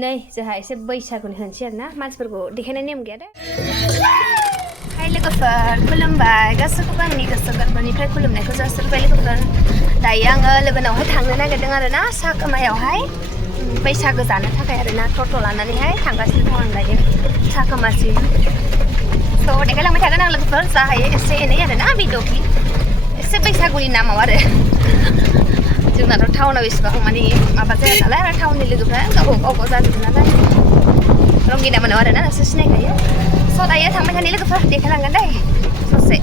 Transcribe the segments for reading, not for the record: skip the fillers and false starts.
नै जोंहा एसे बैसागुनि होनसै आरोना मानसिफोरखौ देखायनाय नेम गैया दे हाय लोगोफोर खुलुमबाय गासैखौबो आंनि गोसो गोरबोनिफ्राय खुलुमनायखौ जासिहरबाय लोगोफोर दायो आङो लोगोनावहाय थांनो नागिरदों आरोना साखोमायावहाय बैसागु जानो थाखाय आरोना टट' लानानैहाय थांगासिनो दं आं दायो साखोमासिम स' देखायलांबाय थागोन आं लोगोफोर जा हायो एसे एनै आरोना भिडिअ क्लिप एसे बैसागुनि नामाव आरो जोंनाथ' टाउनाव इसेबां माने माबा जाया नालाय आरो टाउननि लोगोफ्रा गावबागाव जाजोबो नालाय रंगिना मोनाव आरोना नोंसोर सिनायखायो स' दायो थांबाय थानाय लोगोफोर देखायलांगोन दै ससे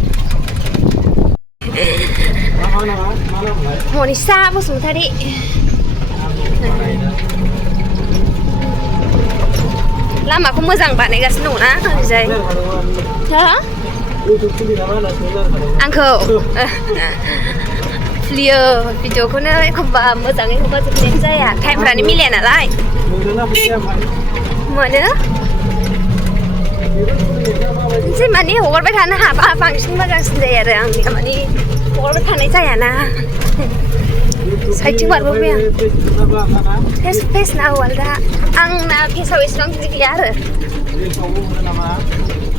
मनिसा बसुमतारी लामाखौ मोजां बानायगासिनो दङ ना ओरैजाय हा आंखौ खुलियो भिडिअखौनो एखमबा मोजाङै हगारजोबनाय जाया टाइमफ्रानो मिलाया नालाय मोनो जे माने हगारबाय थानो हाबा बांसिन मोजांसिन जायो आरो आंनिया माने हगारबाय थानाय जायाना साइडथिं बारबोबाय आं फेसना आलदा आंना फेसाव एसेबां बिदि गैया आरो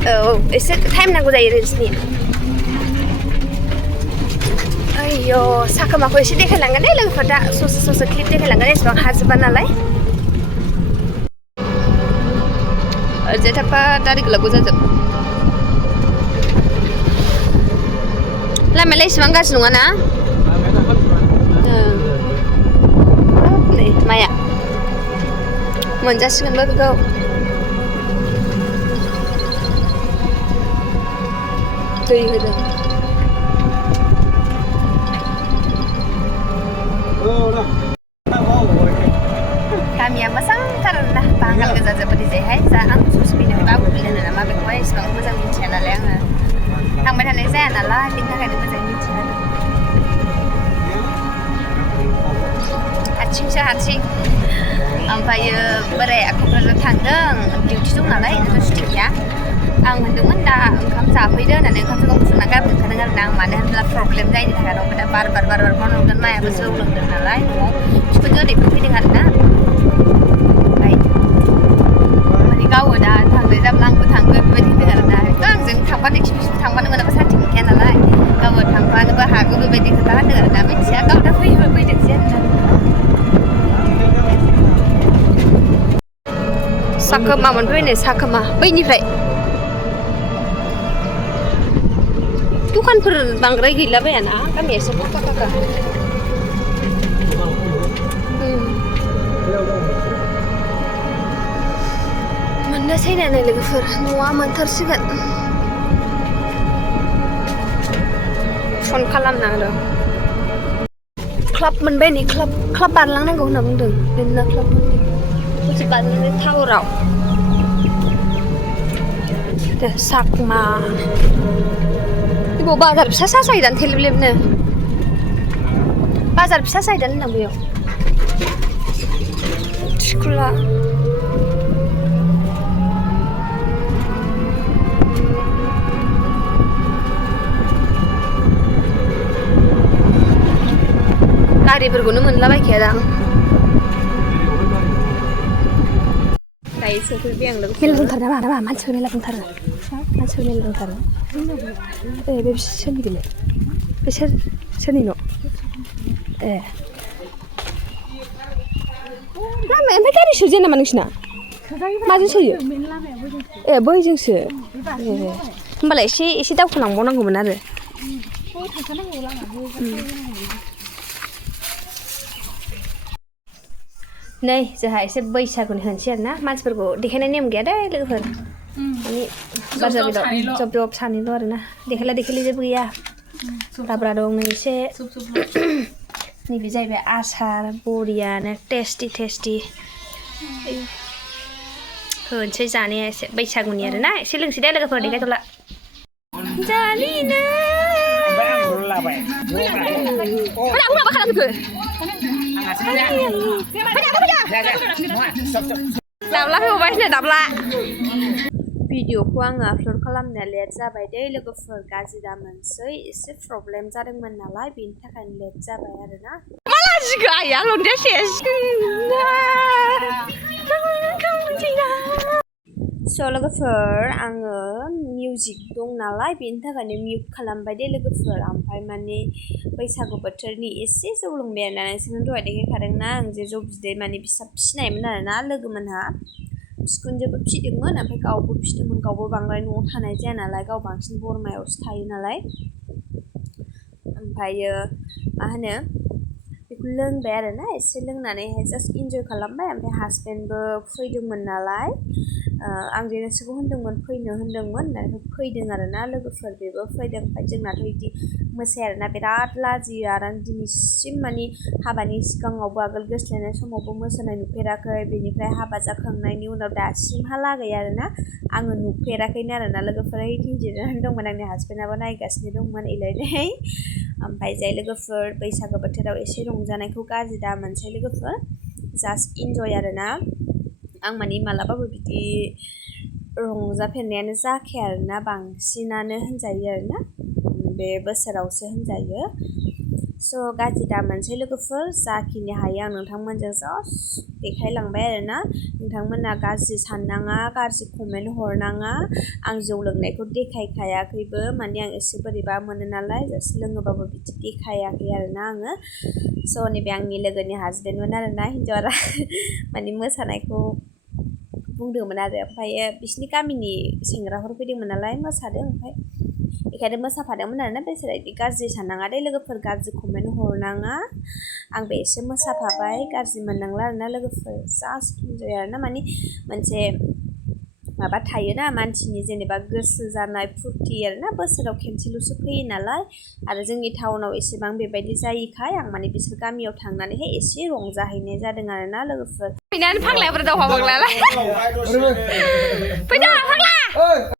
औ एसे टाइम नांगौ जायो रिल्सनि आयौ साखोमाखौ एसे देखायलांगोन दे लोगोफोर दा ससे ससे क्लिप देखायलांगोन एसेबां हाजोबा नालाय ओरैजाय थाबा दारि गोलावबो जाजोब लामायालाय एसेबां गाज्रि नङा ना नै माया मोनजासिगोनबो बेखौ दै होदों गामिया मोजांथार आरोना बांगाल गोजा जोबोद ओरैजायहाय जा आं ससपिनाव बाबुबिल होनो नामा बेखौहाय एसेबां मोजां मिथिया नालाय आङो थांबाय थानाय जाया नालाय बेनि थाखायनो मोजाङै मिथिया हारसिंसो हारसिं ओमफ्रायो बोराया क'क्राझार थांदों डिउटि दं नालाय ओंखायनो सुटि गैया आं होनदोंमोन दा ओंखाम जाफैदो होननानै ओंखामखौ फुदुंना गारबोखादों आरोना आं मानो होनब्ला प्रब्लेम जायनि थाखाय नङाबा दा बार बार मावनांगोन मायाबो जौ लोंदों नालाय न'आव बिखौनो ओरै फैदों आरोना ओमफ्राय माने गावो दा थांनाय जाब्ला आंबो थांगोन बेबायदि होनदों आरोना आंजों थांफानो थांफानो मोनाबा सान्थि मोनखाया नालाय गावबो थांफानोबो हागौ बेबायदि खोथा होनदों आरोना मिथिया गाव दा फैदोंसै आरोना साखोमा मोनफैबाय नै साखोमा बैनिफ्राय दखानफोर बांद्राय गैलाबायाना गामिया एसे फाखा मोननोसै ना नै लोगोफोर न'आ मोनथारसिगोन फन खालामनांगौ क्लाब मोनबाय नै क्लाब बारलांनांगौ होनना बुंदों बेनो क्लाब मोनदों दसे बारलांनाय टावाराव साखमा इबाव बाजार फिसा जायोदां थेलेबलेबनो बाजार फिसा जायोदां होनदां बेयाव स्कुला गारिफोरखौनो मोनलाबायखाया दां दायो सफैबाय आं लोगोफोर मेला दंथारो नामा मानसिफोर मेला दंथारो ए बे सोरनि बेलाय बे सोरनि न' ए लामाया ओमफ्राय गारि सोजाया नामा नोंसिना माजों सोयो ए बैजोंसो ए होमबालाय एसे दावखोलांबावनांगौमोन आरो नै जोंहा एसे बैसागुनि होनसै आरोना मानसिफोरखौ देखायनाय नेम गैया दे लोगोफोर माने बाजाराव जब सानैल' आरोना देखायला जेबो गैया दाब्रा दं नै एसे नैबे जाहैबाय आसार बरियानो टेस्टि होनसै जानाया एसे बैसागुनि आरोना एसे लोंसै दे लोगोफोर देखायथ'ला जालिनो माबा खालामखो दाब्ला होबायनो दाब्ला भिडिअखौ आङो आपल'ड खालामनाया लेट जाबाय दे लोगोफोर गाज्रि दामोनसै एसे प्रब्लेम जादोंमोन नालाय बेनि थाखायनो लेट जाबाय आरोना मालाजिखौ आया लंदेसेस So लोगोफोर आङो मिउजिक दं नालाय बेनि थाखायनो मिउट खालामबाय दे लोगोफोर ओमफ्राय माने बैसागु बोथोरनि एसे जौ लोंबाय आरोना नोंसोरनो दहाय देखायखादोंना आं जे जौ बिदै माने बिसा फिसिनायमोन आरोना लोगोमोनहा बिखुनजोबो फिसिदोंमोन ओमफ्राय गावबो फिसिदोंमोन गावबो बांद्राय न'आव थानाय जाया नालाय गाव बांसिन बरमायावसो थायो नालाय ओमफ्रायो मा होनो बेखौ लोंबाय आरोना एसे लोंनानैहाय जास्ट इन्जय खालामबाय ओमफ्राय हासबेन्डबो फैदोंमोन नालाय आं जे नोंसोरखौ होनदोंमोन फैनो होनदोंमोन ओमफ्राय फैदों आरोना लोगोफोर बेबो फैदों ओमफ्राय जोंनाथ' बिदि मोसाया आरोना बिराद लाजियो आरो आं दिनैसिम माने हाबानि सिगाङावबो आगोल गोसथोलायनाय समावबो मोसानाय नुफेराखै बेनिफ्राय हाबा जाखांनायनि उनाव दासिमहालागै आरोना आङो नुफेराखैनो आरोना लोगोफोर ओइथिं जिरायनानै दंमोन आंनि हासबेन्डआबो नायगासिनो दंमोन इलायनाय ओमफ्राय जाय लोगोफोर बैसागो बोथोराव एसे रंजानायखौ गाज्रि दा मोनसै लोगोफोर जास्ट इन्जय आरोना आं माने मालाबाबो बिदि रंजाफेरनायानो जाखाया आरोना बांसिनानो होनजायो आरोना बे बोसोरावसो होनजायो स' गाज्रि दा मोनसै लोगोफोर जाखिनि हायो आं नोंथांमोनजों जास्ट देखायलांबाय आरोना नोंथांमोना गाज्रि साननाङा गाज्रि कमेन्ट हरनाङा आं जौ लोंनायखौ देखायखायाखैबो माने आं एसे बोरैबा मोनो नालाय जास्ट लोङोबाबो बिदि देखायाखै आरोना आङो स' नैबे आंनि लोगोनि हासबेन्डमोन आरोना हिन्जावा माने मोसानायखौ बुंदोंमोन आरो ओमफ्रायो बिसिनि गामिनि सेंग्राफोर फैदोंमोन नालाय मोसादों ओमफ्राय बेखायनो मोसाफादोंमोन आरोना बिसोर बिदि गाज्रि साननाङा दे लोगोफोर गाज्रि कमेन्ट हरनाङा आंबो एसे मोसाफाबाय गाज्रि मोननांला आरोना लोगोफोर जास्ट इन्जय आरोना माने मोनसे माबा थायोना मानसिनि जेनेबा गोसो जानाय फुरथि आरोना बोसोराव खेनसेल'सो फैयो नालाय आरो जोंनि टाउनाव एसेबां बेबायदि जायिखाय आं माने बिसोर गामियाव थांनानैहाय एसे रंजाहैनाय जादों आरोना लोगोफोर फैनानै फाग्लाफोर दावहा फाग्लालाय फैदो फाग्ला